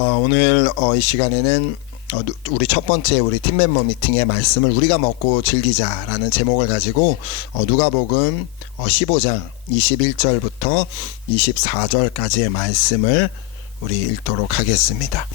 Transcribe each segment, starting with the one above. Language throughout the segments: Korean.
오늘 이 시간에는 우리 첫 번째 우리 팀멤버 미팅의 말씀을 우리가 먹고 즐기자라는 제목을 가지고 누가복음 15장 21절부터 24절까지의 말씀을 우리 읽도록 하겠습니다.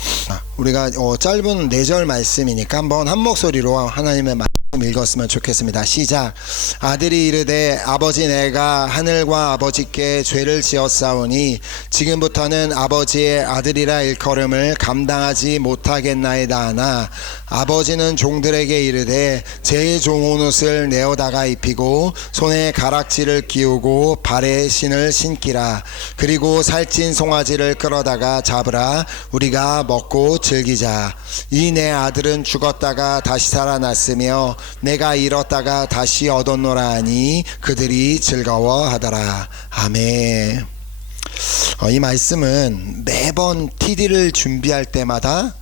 우리가 짧은 4절 말씀이니까 한번 한 목소리로 하나님의 말씀 읽었으면 좋겠습니다. 시작. 아들이 이르되 아버지 내가 하늘과 아버지께 죄를 지었사오니 지금부터는 아버지의 아들이라 일컬음을 감당하지 못하겠나이다 하나 아버지는 종들에게 이르되 제 종옷 옷을 내어다가 입히고 손에 가락지를 끼우고 발에 신을 신기라. 그리고 살찐 송아지를 끌어다가 잡으라. 우리가 먹고 즐기자. 이 내 아들은 죽었다가 다시 살아났으며 내가 잃었다가 다시 얻었노라 하니 그들이 즐거워하더라. 아멘. 이 말씀은 매번 TD를 준비할 때마다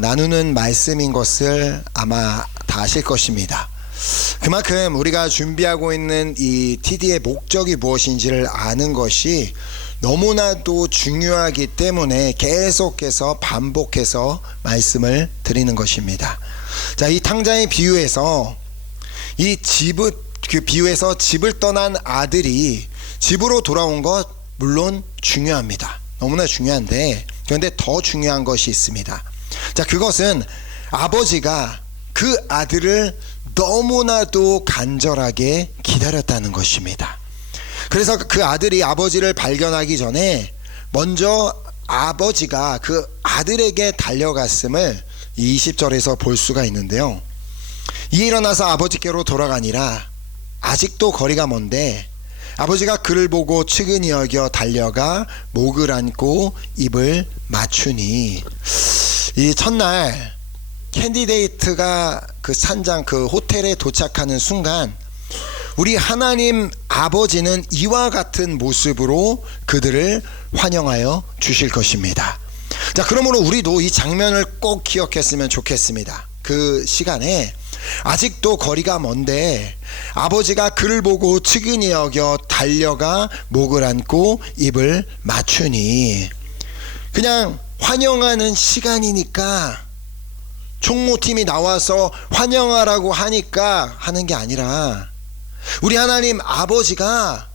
나누는 말씀인 것을 아마 다 아실 것입니다. 그만큼 우리가 준비하고 있는 이 TD의 목적이 무엇인지를 아는 것이 너무나도 중요하기 때문에 계속해서 반복해서 말씀을 드리는 것입니다. 자, 이 탕자의 비유에서 비유에서 집을 떠난 아들이 집으로 돌아온 것 물론 중요합니다. 너무나 중요한데 그런데 더 중요한 것이 있습니다. 자, 그것은 아버지가 그 아들을 너무나도 간절하게 기다렸다는 것입니다. 그래서 그 아들이 아버지를 발견하기 전에 먼저 아버지가 그 아들에게 달려갔음을 20절에서 볼 수가 있는데요. 이에 일어나서 아버지께로 돌아가니라. 아직도 거리가 먼데 아버지가 그를 보고 측은히 여겨 달려가 목을 안고 입을 맞추니. 이 첫날 캔디데이트가 그 산장 그 호텔에 도착하는 순간 우리 하나님 아버지는 이와 같은 모습으로 그들을 환영하여 주실 것입니다. 자, 그러므로 우리도 이 장면을 꼭 기억했으면 좋겠습니다. 그 시간에 아직도 거리가 먼데 아버지가 그를 보고 측은히 여겨 달려가 목을 안고 입을 맞추니. 그냥 환영하는 시간이니까 총무팀이 나와서 환영하라고 하니까 하는 게 아니라 우리 하나님 아버지가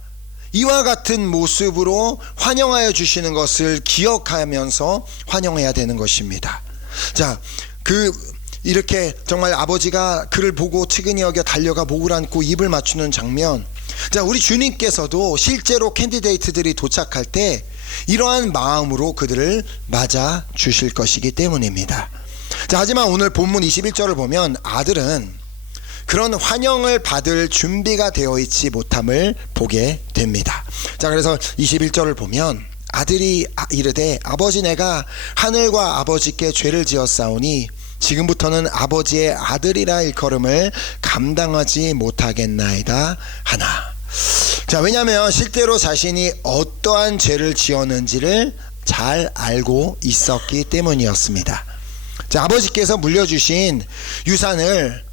이와 같은 모습으로 환영하여 주시는 것을 기억하면서 환영해야 되는 것입니다. 자, 이렇게 정말 아버지가 그를 보고 측은히 여겨 달려가 목을 안고 입을 맞추는 장면. 자, 우리 주님께서도 실제로 캔디데이트들이 도착할 때 이러한 마음으로 그들을 맞아 주실 것이기 때문입니다. 자, 하지만 오늘 본문 21절을 보면 아들은 그런 환영을 받을 준비가 되어 있지 못함을 보게 됩니다. 자, 그래서 21절을 보면 아들이 이르되 아버지 내가 하늘과 아버지께 죄를 지었사오니 지금부터는 아버지의 아들이라 일컬음을 감당하지 못하겠나이다 하나. 자, 왜냐하면 실제로 자신이 어떠한 죄를 지었는지를 잘 알고 있었기 때문이었습니다. 자, 아버지께서 물려주신 유산을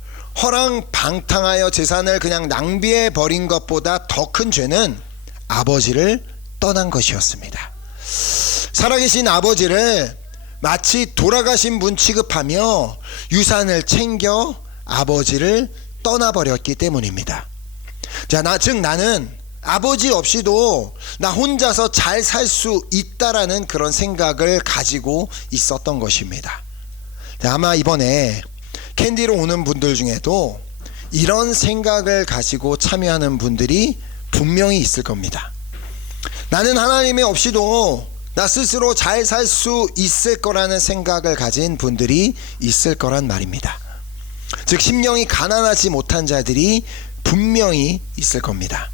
허랑방탕하여 재산을 그냥 낭비해 버린 것보다 더 큰 죄는 아버지를 떠난 것이었습니다. 살아계신 아버지를 마치 돌아가신 분 취급하며 유산을 챙겨 아버지를 떠나버렸기 때문입니다. 자, 즉 나는 아버지 없이도 나 혼자서 잘 살 수 있다라는 그런 생각을 가지고 있었던 것입니다. 자, 아마 이번에 캔디로 오는 분들 중에도 이런 생각을 가지고 참여하는 분들이 분명히 있을 겁니다. 나는 하나님이 없이도 나 스스로 잘 살 수 있을 거라는 생각을 가진 분들이 있을 거란 말입니다. 즉 심령이 가난하지 못한 자들이 분명히 있을 겁니다.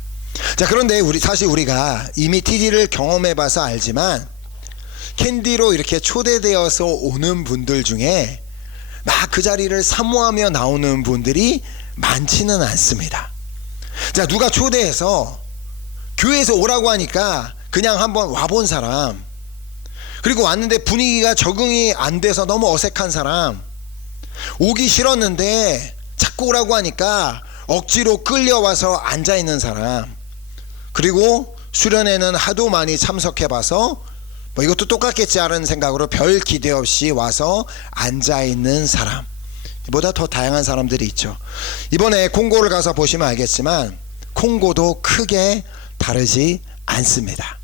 자, 그런데 사실 우리가 이미 TD를 경험해 봐서 알지만 캔디로 이렇게 초대되어서 오는 분들 중에 막 그 자리를 사모하며 나오는 분들이 많지는 않습니다. 자, 누가 초대해서 교회에서 오라고 하니까 그냥 한번 와본 사람, 그리고 왔는데 분위기가 적응이 안 돼서 너무 어색한 사람, 오기 싫었는데 자꾸 오라고 하니까 억지로 끌려와서 앉아있는 사람, 그리고 수련회는 하도 많이 참석해봐서 뭐 이것도 똑같겠지 하는 생각으로 별 기대 없이 와서 앉아있는 사람, 보다 더 다양한 사람들이 있죠. 이번에 콩고를 가서 보시면 알겠지만 콩고도 크게 다르지 않습니다.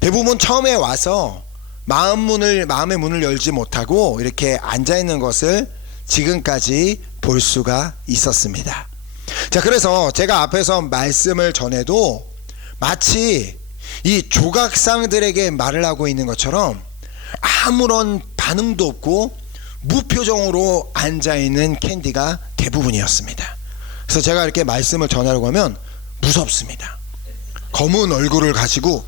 대부분 처음에 와서 마음의 문을 열지 못하고 이렇게 앉아있는 것을 지금까지 볼 수가 있었습니다. 자, 그래서 제가 앞에서 말씀을 전해도 마치 이 조각상들에게 말을 하고 있는 것처럼 아무런 반응도 없고 무표정으로 앉아있는 캔디가 대부분이었습니다. 그래서 제가 이렇게 말씀을 전하려고 하면 무섭습니다. 검은 얼굴을 가지고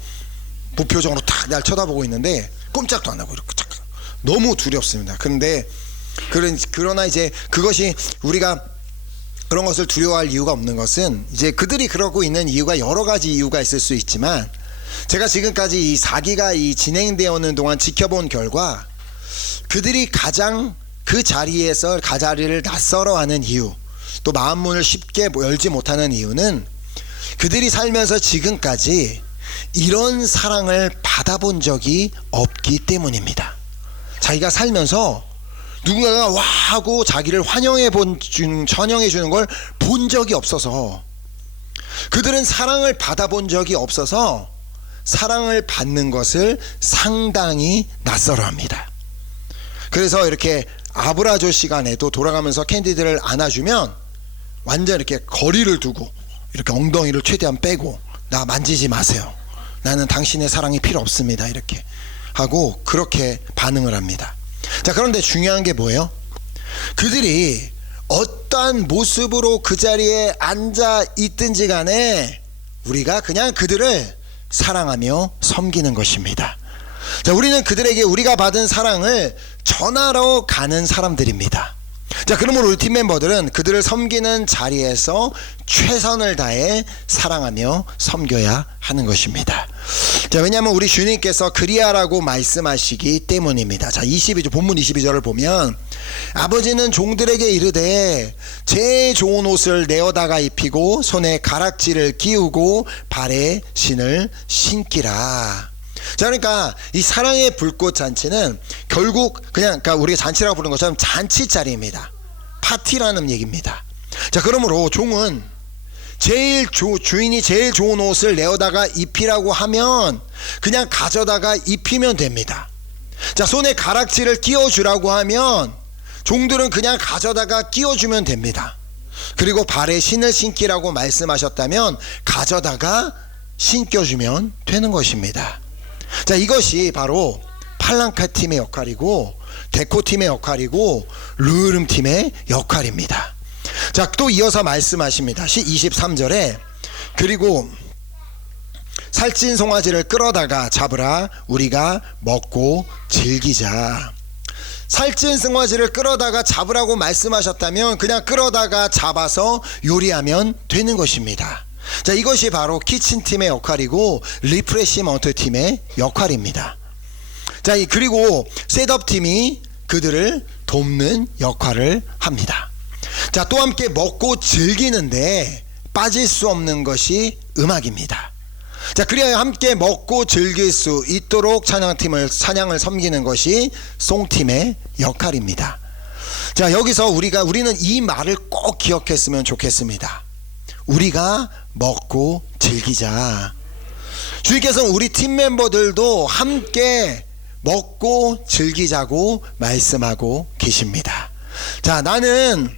무표정으로 탁 날 쳐다보고 있는데 꼼짝도 안 하고 이렇게 탁, 너무 두렵습니다. 그러나 이제 그것이 우리가 그런 것을 두려워할 이유가 없는 것은 이제 그들이 그러고 있는 이유가 여러 가지 이유가 있을 수 있지만 제가 지금까지 이 사기가 진행되어 오는 동안 지켜본 결과 그들이 가장 그 자리에서 가자리를 낯설어하는 이유, 또 마음문을 쉽게 열지 못하는 이유는 그들이 살면서 지금까지 이런 사랑을 받아본 적이 없기 때문입니다. 자기가 살면서 누군가가 와 하고 자기를 환영해 주는 걸 본 적이 없어서, 그들은 사랑을 받아본 적이 없어서 사랑을 받는 것을 상당히 낯설어합니다. 그래서 이렇게 아브라조 시간에도 돌아가면서 캔디들을 안아주면 완전 이렇게 거리를 두고 이렇게 엉덩이를 최대한 빼고, 나 만지지 마세요, 나는 당신의 사랑이 필요 없습니다, 이렇게 하고 그렇게 반응을 합니다. 자, 그런데 중요한 게 뭐예요? 그들이 어떠한 모습으로 그 자리에 앉아 있든지 간에 우리가 그냥 그들을 사랑하며 섬기는 것입니다. 자, 우리는 그들에게 우리가 받은 사랑을 전하러 가는 사람들입니다. 자, 그러므로 우리 팀 멤버들은 그들을 섬기는 자리에서 최선을 다해 사랑하며 섬겨야 하는 것입니다. 자, 왜냐하면 우리 주님께서 그리하라고 말씀하시기 때문입니다. 자, 22절, 본문 22절을 보면 아버지는 종들에게 이르되 제일 좋은 옷을 내어다가 입히고 손에 가락지를 끼우고 발에 신을 신기라. 자, 그러니까 이 사랑의 불꽃 잔치는 결국 그러니까 우리가 잔치라고 부르는 것처럼 잔치자리입니다. 파티라는 얘기입니다. 자, 그러므로 종은 주인이 제일 좋은 옷을 내어다가 입히라고 하면 그냥 가져다가 입히면 됩니다. 자, 손에 가락지를 끼워주라고 하면 종들은 그냥 가져다가 끼워주면 됩니다. 그리고 발에 신을 신기라고 말씀하셨다면 가져다가 신겨주면 되는 것입니다. 자, 이것이 바로 팔랑카 팀의 역할이고 데코 팀의 역할이고 르름 팀의 역할입니다. 자, 또 이어서 말씀하십니다. 23절에 그리고 살찐 송아지를 끌어다가 잡으라 우리가 먹고 즐기자. 살찐 송아지를 끌어다가 잡으라고 말씀하셨다면 그냥 끌어다가 잡아서 요리하면 되는 것입니다. 자, 이것이 바로 키친팀의 역할이고 리프레시먼트 팀의 역할입니다. 자, 그리고 셋업팀이 그들을 돕는 역할을 합니다. 자, 또 함께 먹고 즐기는데 빠질 수 없는 것이 음악입니다. 자, 그래야 함께 먹고 즐길 수 있도록 찬양을 섬기는 것이 송팀의 역할입니다. 자, 여기서 우리는 이 말을 꼭 기억했으면 좋겠습니다. 우리가 먹고 즐기자. 주님께서는 우리 팀 멤버들도 함께 먹고 즐기자고 말씀하고 계십니다. 자, 나는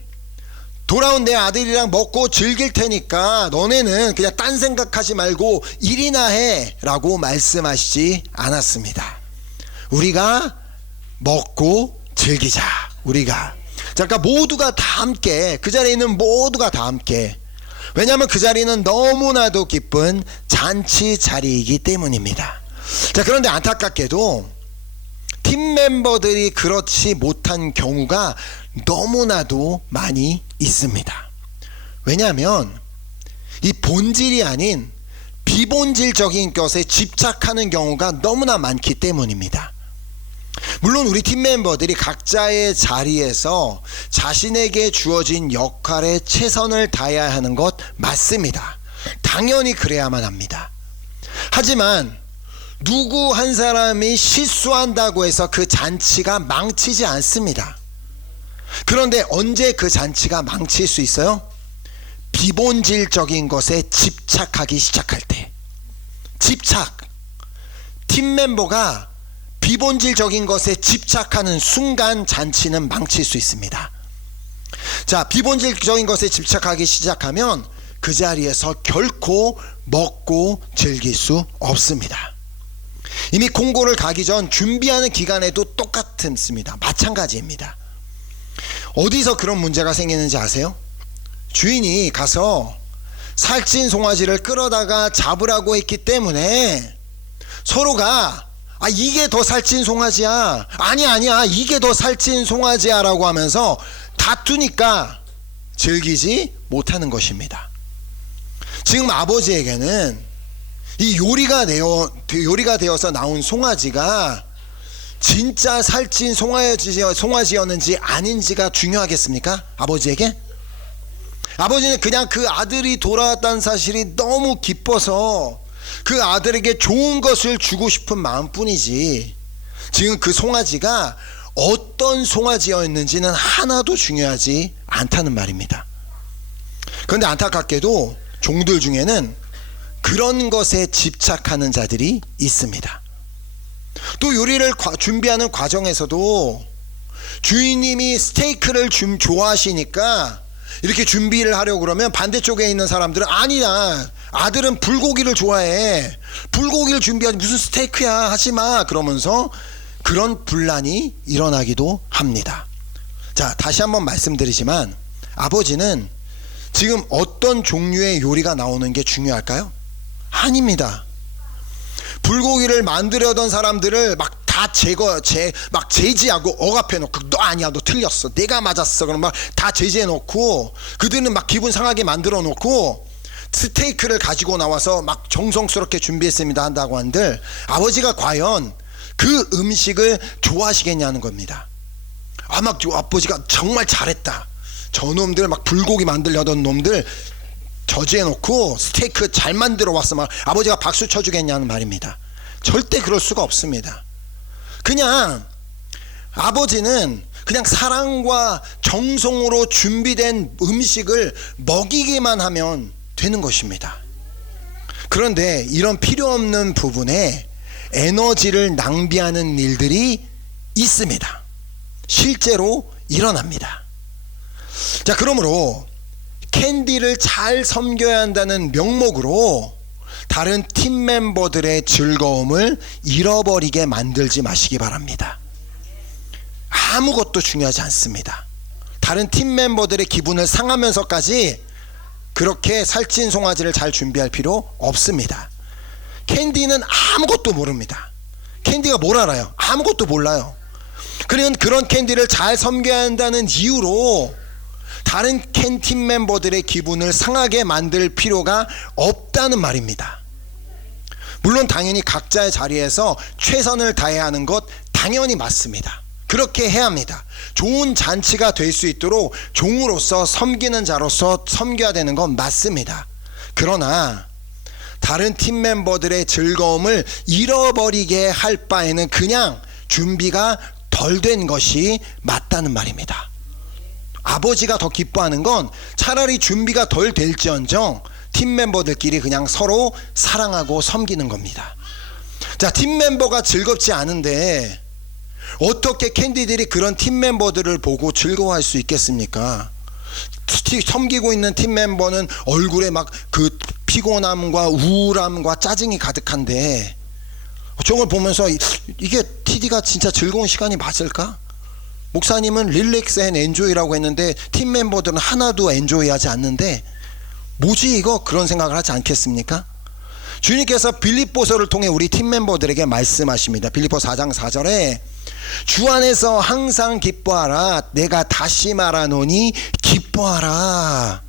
돌아온 내 아들이랑 먹고 즐길 테니까 너네는 그냥 딴 생각하지 말고 일이나 해 라고 말씀하시지 않았습니다. 우리가 먹고 즐기자. 우리가 자, 그러니까 모두가 다 함께, 그 자리에 있는 모두가 다 함께, 왜냐하면 그 자리는 너무나도 기쁜 잔치 자리이기 때문입니다. 자, 그런데 안타깝게도 팀 멤버들이 그렇지 못한 경우가 너무나도 많이 있습니다. 왜냐하면 이 본질이 아닌 비본질적인 것에 집착하는 경우가 너무나 많기 때문입니다. 물론 우리 팀 멤버들이 각자의 자리에서 자신에게 주어진 역할에 최선을 다해야 하는 것 맞습니다. 당연히 그래야만 합니다. 하지만 누구 한 사람이 실수한다고 해서 그 잔치가 망치지 않습니다. 그런데 언제 그 잔치가 망칠 수 있어요? 비본질적인 것에 집착하기 시작할 때. 집착. 팀 멤버가 비본질적인 것에 집착하는 순간 잔치는 망칠 수 있습니다. 자, 비본질적인 것에 집착하기 시작하면 그 자리에서 결코 먹고 즐길 수 없습니다. 이미 공고를 가기 전 준비하는 기간에도 똑같습니다. 마찬가지입니다. 어디서 그런 문제가 생기는지 아세요? 주인이 가서 살찐 송아지를 끌어다가 잡으라고 했기 때문에 서로가 이게 더 살찐 송아지야, 아니야 이게 더 살찐 송아지야 라고 하면서 다투니까 즐기지 못하는 것입니다. 지금 아버지에게는 이 요리가 되어서 나온 송아지가 진짜 살찐 송아지였는지 아닌지가 중요하겠습니까? 아버지에게? 아버지는 그냥 그 아들이 돌아왔다는 사실이 너무 기뻐서 그 아들에게 좋은 것을 주고 싶은 마음뿐이지, 지금 그 송아지가 어떤 송아지였는지는 하나도 중요하지 않다는 말입니다. 그런데 안타깝게도 종들 중에는 그런 것에 집착하는 자들이 있습니다. 또 요리를 준비하는 과정에서도 주인님이 스테이크를 좋아하시니까 이렇게 준비를 하려고 그러면 반대쪽에 있는 사람들은 아니야, 아들은 불고기를 좋아해, 불고기를 준비하지 무슨 스테이크야, 하지마, 그러면서 그런 분란이 일어나기도 합니다. 자, 다시 한번 말씀드리지만 아버지는 지금 어떤 종류의 요리가 나오는 게 중요할까요? 아닙니다. 불고기를 만들려던 사람들을 막 다 제지하고 억압해 놓고, 너 아니야, 너 틀렸어, 내가 맞았어, 그럼 막 다 제지해 놓고 그들은 막 기분 상하게 만들어 놓고 스테이크를 가지고 나와서 막 정성스럽게 준비했습니다 한다고 한들 아버지가 과연 그 음식을 좋아하시겠냐는 겁니다. 막 아버지가 정말 잘했다, 저놈들 막 불고기 만들려던 놈들 저지해 놓고 스테이크 잘 만들어 왔어, 막 아버지가 박수 쳐주겠냐는 말입니다. 절대 그럴 수가 없습니다. 그냥 아버지는 그냥 사랑과 정성으로 준비된 음식을 먹이기만 하면 되는 것입니다. 그런데 이런 필요 없는 부분에 에너지를 낭비하는 일들이 있습니다. 실제로 일어납니다. 자, 그러므로 캔디를 잘 섬겨야 한다는 명목으로 다른 팀 멤버들의 즐거움을 잃어버리게 만들지 마시기 바랍니다. 아무것도 중요하지 않습니다. 다른 팀 멤버들의 기분을 상하면서까지 그렇게 살찐 송아지를 잘 준비할 필요 없습니다. 캔디는 아무것도 모릅니다. 캔디가 뭘 알아요? 아무것도 몰라요. 그런 캔디를 잘 섬겨야 한다는 이유로 다른 팀 멤버들의 기분을 상하게 만들 필요가 없다는 말입니다. 물론 당연히 각자의 자리에서 최선을 다해야 하는 것 당연히 맞습니다. 그렇게 해야 합니다. 좋은 잔치가 될 수 있도록 종으로서, 섬기는 자로서 섬겨야 되는 건 맞습니다. 그러나 다른 팀 멤버들의 즐거움을 잃어버리게 할 바에는 그냥 준비가 덜 된 것이 맞다는 말입니다. 아버지가 더 기뻐하는 건 차라리 준비가 덜 될지언정 팀 멤버들끼리 그냥 서로 사랑하고 섬기는 겁니다. 자, 팀 멤버가 즐겁지 않은데 어떻게 캔디들이 그런 팀 멤버들을 보고 즐거워할 수 있겠습니까? 섬기고 있는 팀 멤버는 얼굴에 막 그 피곤함과 우울함과 짜증이 가득한데 저걸 보면서 이게 TD가 진짜 즐거운 시간이 맞을까? 목사님은 릴렉스 앤 엔조이라고 했는데 팀 멤버들은 하나도 엔조이하지 않는데 뭐지 이거? 그런 생각을 하지 않겠습니까? 주님께서 빌립보서를 통해 우리 팀 멤버들에게 말씀하십니다. 빌립보 4장 4절에 주 안에서 항상 기뻐하라, 내가 다시 말하노니 기뻐하라.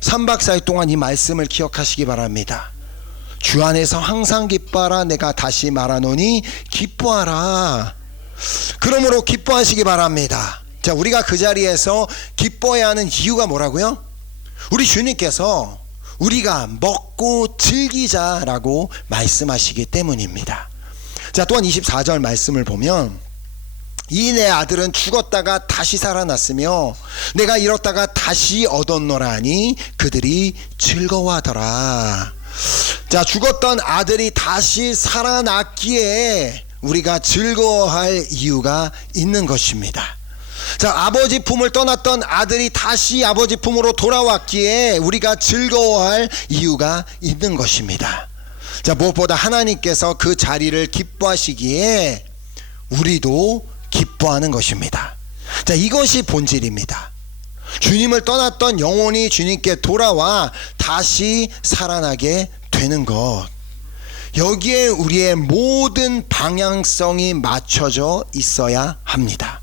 3박 4일 동안 이 말씀을 기억하시기 바랍니다. 주 안에서 항상 기뻐하라, 내가 다시 말하노니 기뻐하라. 그러므로 기뻐하시기 바랍니다. 자, 우리가 그 자리에서 기뻐해야 하는 이유가 뭐라고요? 우리 주님께서 우리가 먹고 즐기자라고 말씀하시기 때문입니다. 자, 또한 24절 말씀을 보면 이 내 아들은 죽었다가 다시 살아났으며 내가 잃었다가 다시 얻었노라 하니 그들이 즐거워하더라. 자, 죽었던 아들이 다시 살아났기에 우리가 즐거워할 이유가 있는 것입니다. 자, 아버지 품을 떠났던 아들이 다시 아버지 품으로 돌아왔기에 우리가 즐거워할 이유가 있는 것입니다. 자, 무엇보다 하나님께서 그 자리를 기뻐하시기에 우리도 기뻐하는 것입니다. 자, 이것이 본질입니다. 주님을 떠났던 영혼이 주님께 돌아와 다시 살아나게 되는 것, 여기에 우리의 모든 방향성이 맞춰져 있어야 합니다.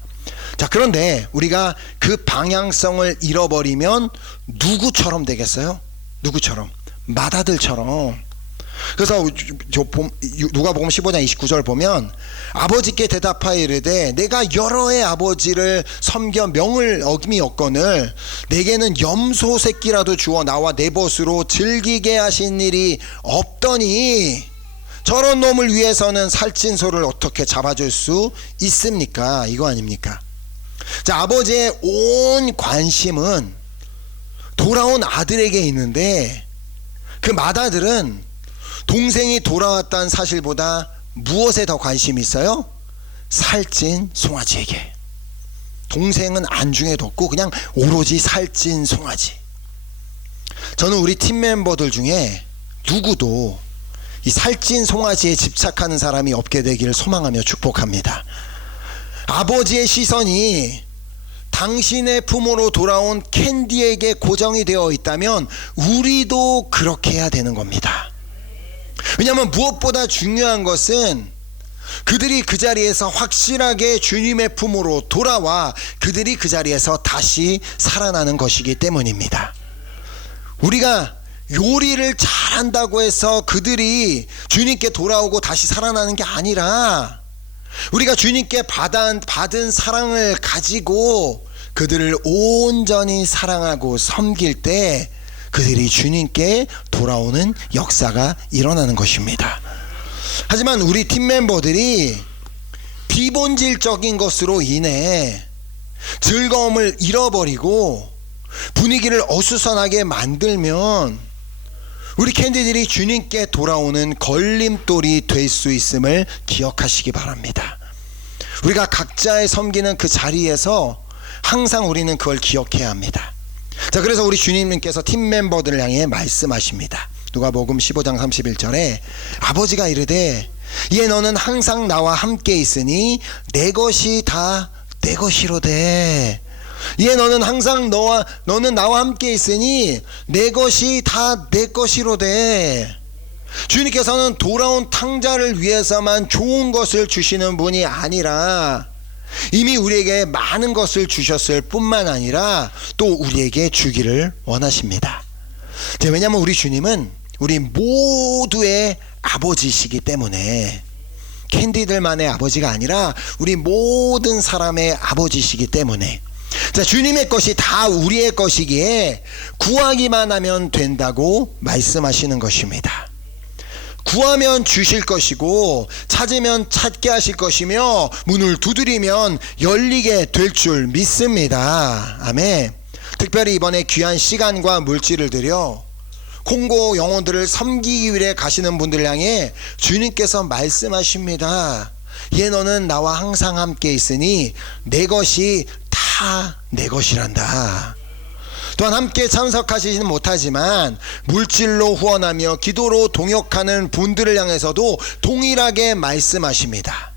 자, 그런데 우리가 그 방향성을 잃어버리면 누구처럼 되겠어요? 누구처럼? 맏아들처럼. 그래서 누가복음 15장 29절 보면 아버지께 대답하여 이르되 내가 여러 해 아버지를 섬겨 명을 어김이었거늘 내게는 염소 새끼라도 주어 나와 내 벗으로 즐기게 하신 일이 없더니 저런 놈을 위해서는 살찐 소를 어떻게 잡아줄 수 있습니까? 이거 아닙니까? 자, 아버지의 온 관심은 돌아온 아들에게 있는데 그 맏아들은 동생이 돌아왔다는 사실보다 무엇에 더 관심이 있어요? 살찐 송아지에게. 동생은 안중에도 없고 그냥 오로지 살찐 송아지. 저는 우리 팀 멤버들 중에 누구도 이 살찐 송아지에 집착하는 사람이 없게 되기를 소망하며 축복합니다. 아버지의 시선이 당신의 품으로 돌아온 캔디에게 고정이 되어 있다면 우리도 그렇게 해야 되는 겁니다. 왜냐하면 무엇보다 중요한 것은 그들이 그 자리에서 확실하게 주님의 품으로 돌아와 그들이 그 자리에서 다시 살아나는 것이기 때문입니다. 우리가 요리를 잘한다고 해서 그들이 주님께 돌아오고 다시 살아나는 게 아니라 우리가 주님께 받은 사랑을 가지고 그들을 온전히 사랑하고 섬길 때 그들이 주님께 돌아오는 역사가 일어나는 것입니다. 하지만 우리 팀 멤버들이 비본질적인 것으로 인해 즐거움을 잃어버리고 분위기를 어수선하게 만들면 우리 캔디들이 주님께 돌아오는 걸림돌이 될 수 있음을 기억하시기 바랍니다. 우리가 각자의 섬기는 그 자리에서 항상 우리는 그걸 기억해야 합니다. 자, 그래서 우리 주님께서 팀 멤버들을 향해 말씀하십니다. 누가복음 15장 31절에 아버지가 이르되 이에 너는 항상 나와 함께 있으니 내 것이 다 내 것이로되 이에 너는 항상 너는 나와 함께 있으니 내 것이 다 내 것이로되. 주님께서는 돌아온 탕자를 위해서만 좋은 것을 주시는 분이 아니라 이미 우리에게 많은 것을 주셨을 뿐만 아니라 또 우리에게 주기를 원하십니다. 왜냐하면 우리 주님은 우리 모두의 아버지시기 때문에 캔디들만의 아버지가 아니라 우리 모든 사람의 아버지시기 때문에 자, 주님의 것이 다 우리의 것이기에 구하기만 하면 된다고 말씀하시는 것입니다. 구하면 주실 것이고 찾으면 찾게 하실 것이며 문을 두드리면 열리게 될 줄 믿습니다. 아멘. 특별히 이번에 귀한 시간과 물질을 들여 콩고 영혼들을 섬기기 위해 가시는 분들 향해 주님께서 말씀하십니다. 예, 너는 나와 항상 함께 있으니 내 것이 다 내 것이란다. 또한 함께 참석하시지는 못하지만 물질로 후원하며 기도로 동역하는 분들을 향해서도 동일하게 말씀하십니다.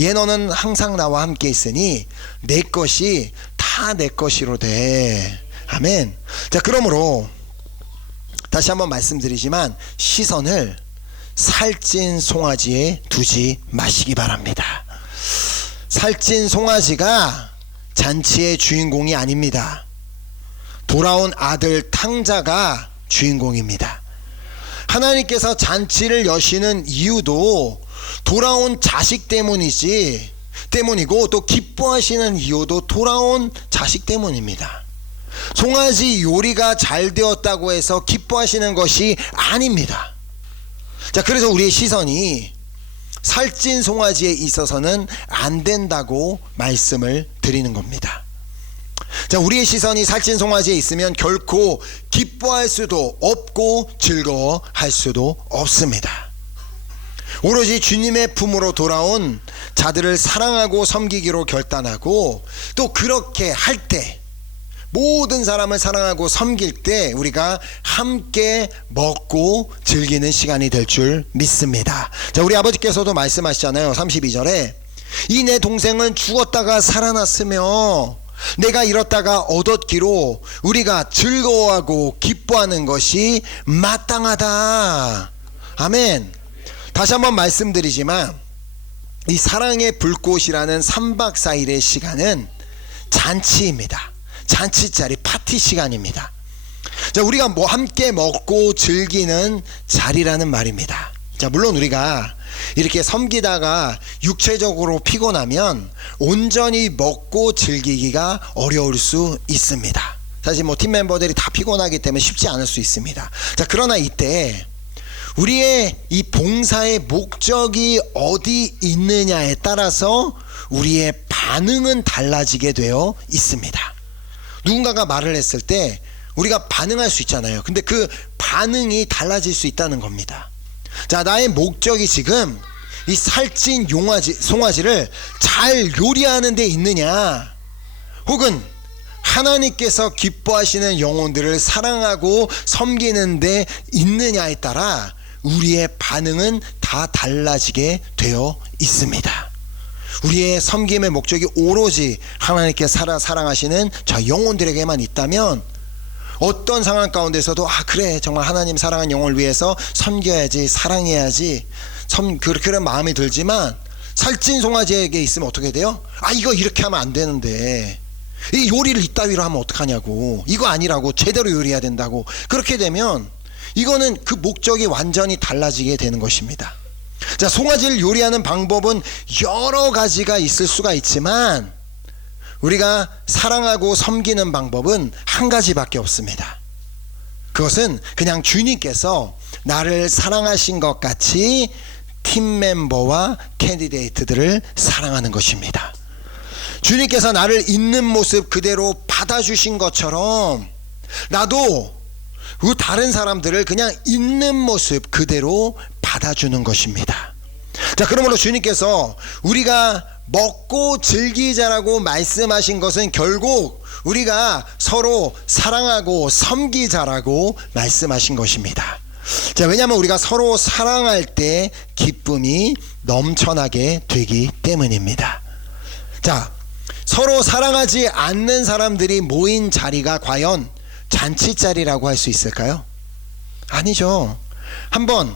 예, 너는 항상 나와 함께 있으니 내 것이 다 내 것이로되. 아멘. 자, 그러므로 다시 한번 말씀드리지만 시선을 살찐 송아지에 두지 마시기 바랍니다. 살찐 송아지가 잔치의 주인공이 아닙니다. 돌아온 아들 탕자가 주인공입니다. 하나님께서 잔치를 여시는 이유도 돌아온 자식 때문이고 또 기뻐하시는 이유도 돌아온 자식 때문입니다. 송아지 요리가 잘 되었다고 해서 기뻐하시는 것이 아닙니다. 자, 그래서 우리의 시선이 살찐 송아지에 있어서는 안 된다고 말씀을 드리는 겁니다. 자, 우리의 시선이 살찐 송아지에 있으면 결코 기뻐할 수도 없고 즐거워할 수도 없습니다. 오로지 주님의 품으로 돌아온 자들을 사랑하고 섬기기로 결단하고, 또 그렇게 할 때, 모든 사람을 사랑하고 섬길 때 우리가 함께 먹고 즐기는 시간이 될 줄 믿습니다. 자, 우리 아버지께서도 말씀하시잖아요. 32절에 이 내 동생은 죽었다가 살아났으며 내가 잃었다가 얻었기로 우리가 즐거워하고 기뻐하는 것이 마땅하다. 아멘. 다시 한번 말씀드리지만 이 사랑의 불꽃이라는 3박 4일의 시간은 잔치입니다. 잔치자리, 파티 시간입니다. 자, 우리가 함께 먹고 즐기는 자리라는 말입니다. 자, 물론 우리가 이렇게 섬기다가 육체적으로 피곤하면 온전히 먹고 즐기기가 어려울 수 있습니다. 사실 팀 멤버들이 다 피곤하기 때문에 쉽지 않을 수 있습니다. 자, 그러나 이때 우리의 이 봉사의 목적이 어디 있느냐에 따라서 우리의 반응은 달라지게 되어 있습니다. 누군가가 말을 했을 때 우리가 반응할 수 있잖아요. 근데 그 반응이 달라질 수 있다는 겁니다. 자, 나의 목적이 지금 이 살찐 송아지를 잘 요리하는 데 있느냐, 혹은 하나님께서 기뻐하시는 영혼들을 사랑하고 섬기는 데 있느냐에 따라 우리의 반응은 다 달라지게 되어 있습니다. 우리의 섬김의 목적이 오로지 하나님께 사랑하시는 저 영혼들에게만 있다면 어떤 상황 가운데서도 그래, 정말 하나님 사랑하는 영혼을 위해서 섬겨야지, 사랑해야지, 그런 마음이 들지만 살찐 송아지에게 있으면 어떻게 돼요? 이거 이렇게 하면 안 되는데, 이 요리를 이따위로 하면 어떡하냐고, 이거 아니라고, 제대로 요리해야 된다고. 그렇게 되면 이거는 그 목적이 완전히 달라지게 되는 것입니다. 자, 송아지를 요리하는 방법은 여러 가지가 있을 수가 있지만 우리가 사랑하고 섬기는 방법은 한 가지밖에 없습니다. 그것은 그냥 주님께서 나를 사랑하신 것 같이 팀 멤버와 캔디데이트들을 사랑하는 것입니다. 주님께서 나를 있는 모습 그대로 받아주신 것처럼 나도 그 다른 사람들을 그냥 있는 모습 그대로 받아주는 것입니다. 자, 그러므로 주님께서 우리가 먹고 즐기자라고 말씀하신 것은 결국 우리가 서로 사랑하고 섬기자라고 말씀하신 것입니다. 자, 왜냐하면 우리가 서로 사랑할 때 기쁨이 넘쳐나게 되기 때문입니다. 자, 서로 사랑하지 않는 사람들이 모인 자리가 과연 잔치자리라고 할 수 있을까요? 아니죠. 한번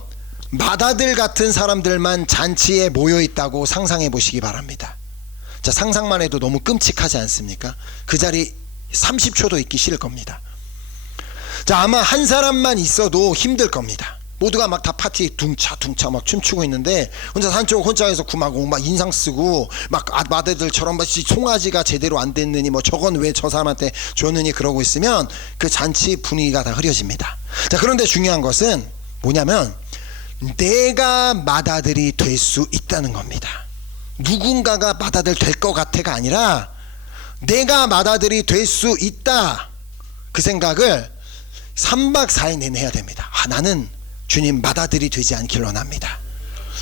맏아들 같은 사람들만 잔치에 모여 있다고 상상해 보시기 바랍니다. 자, 상상만 해도 너무 끔찍하지 않습니까? 그 자리 30초도 있기 싫을 겁니다. 자, 아마 한 사람만 있어도 힘들 겁니다. 모두가 막 다 파티 둥차 막 춤추고 있는데 혼자 한쪽 혼자서 구마고 막 인상 쓰고 막 맏아들처럼 송아지가 제대로 안 됐느니 저건 왜 저 사람한테 줬느니 그러고 있으면 그 잔치 분위기가 다 흐려집니다. 자, 그런데 중요한 것은 뭐냐면 내가 맏아들이 될 수 있다는 겁니다. 누군가가 맏아들 될 것 같아가 아니라 내가 맏아들이 될 수 있다, 그 생각을 3박 4일 내내 해야 됩니다. 나는 주님 맏아들이 되지 않길 원합니다.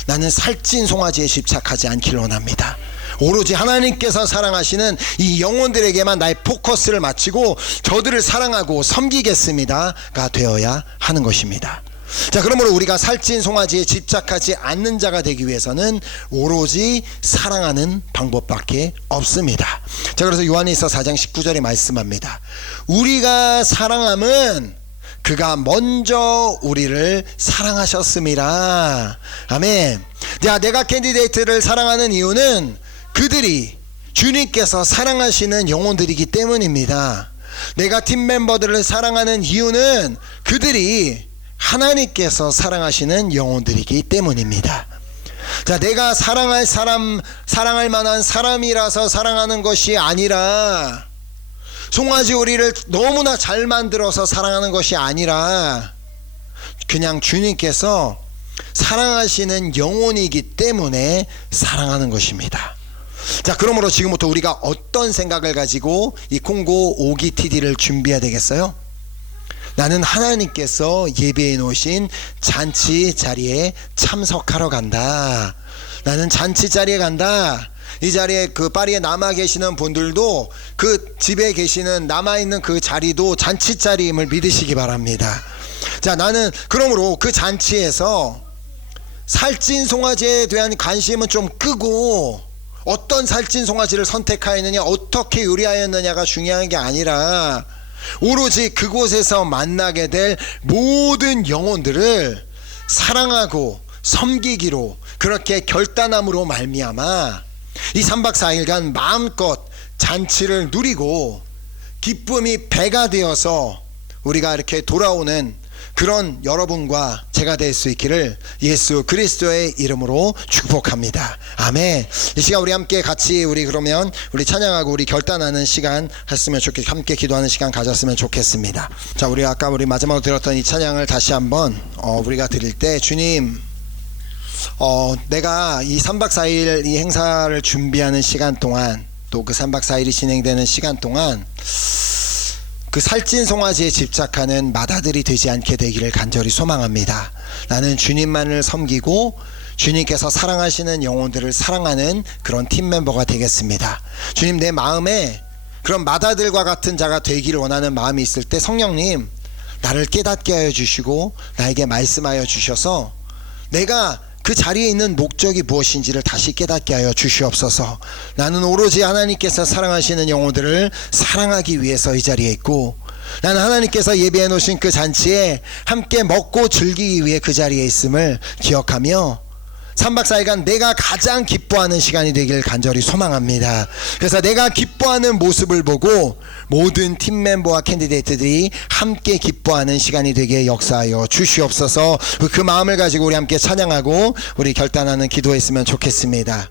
나는 살찐 송아지에 집착하지 않길 원합니다. 오로지 하나님께서 사랑하시는 이 영혼들에게만 나의 포커스를 맞추고 저들을 사랑하고 섬기겠습니다가 되어야 하는 것입니다. 자, 그러므로 우리가 살찐 송아지에 집착하지 않는 자가 되기 위해서는 오로지 사랑하는 방법밖에 없습니다. 자, 그래서 요한일서 4장 19절에 말씀합니다. 우리가 사랑함은 그가 먼저 우리를 사랑하셨습니다. 아멘. 자, 내가 캔디데이트를 사랑하는 이유는 그들이 주님께서 사랑하시는 영혼들이기 때문입니다. 내가 팀 멤버들을 사랑하는 이유는 그들이 하나님께서 사랑하시는 영혼들이기 때문입니다. 자, 내가 사랑할 사람, 사랑할 만한 사람이라서 사랑하는 것이 아니라 송아지 오리를 너무나 잘 만들어서 사랑하는 것이 아니라 그냥 주님께서 사랑하시는 영혼이기 때문에 사랑하는 것입니다. 자, 그러므로 지금부터 우리가 어떤 생각을 가지고 이 콩고 OGTD를 준비해야 되겠어요? 나는 하나님께서 예배해 놓으신 잔치 자리에 참석하러 간다. 나는 잔치 자리에 간다. 이 자리에 그 파리에 남아 계시는 분들도 그 집에 계시는 남아있는 그 자리도 잔치 자리임을 믿으시기 바랍니다. 자, 나는 그러므로 그 잔치에서 살찐 송아지에 대한 관심은 좀 끄고 어떤 살찐 송아지를 선택하였느냐, 어떻게 요리하였느냐가 중요한 게 아니라 오로지 그곳에서 만나게 될 모든 영혼들을 사랑하고 섬기기로 그렇게 결단함으로 말미암아 이 3박 4일간 마음껏 잔치를 누리고 기쁨이 배가 되어서 우리가 이렇게 돌아오는 그런 여러분과 제가 될 수 있기를 예수 그리스도의 이름으로 축복합니다. 아멘. 이 시간 우리 함께 같이 그러면 우리 찬양하고 우리 결단하는 시간 했으면 함께 기도하는 시간 가졌으면 좋겠습니다. 자, 우리 아까 마지막으로 들었던 이 찬양을 다시 한번 우리가 드릴 때, 주님, 내가 이 3박 4일 이 행사를 준비하는 시간 동안, 또 그 3박 4일이 진행되는 시간 동안 그 살찐 송아지에 집착하는 맏아들이 되지 않게 되기를 간절히 소망합니다. 나는 주님만을 섬기고 주님께서 사랑하시는 영혼들을 사랑하는 그런 팀 멤버가 되겠습니다. 주님, 내 마음에 그런 맏아들과 같은 자가 되기를 원하는 마음이 있을 때 성령님 나를 깨닫게 하여 주시고 나에게 말씀하여 주셔서 내가 그 자리에 있는 목적이 무엇인지를 다시 깨닫게 하여 주시옵소서. 나는 오로지 하나님께서 사랑하시는 영혼들을 사랑하기 위해서 이 자리에 있고, 나는 하나님께서 예비해 놓으신 그 잔치에 함께 먹고 즐기기 위해 그 자리에 있음을 기억하며 3박 4일간 내가 가장 기뻐하는 시간이 되길 간절히 소망합니다. 그래서 내가 기뻐하는 모습을 보고 모든 팀 멤버와 캔디데이트들이 함께 기뻐하는 시간이 되게 역사하여 주시옵소서. 그 마음을 가지고 우리 함께 찬양하고 우리 결단하는 기도했으면 좋겠습니다.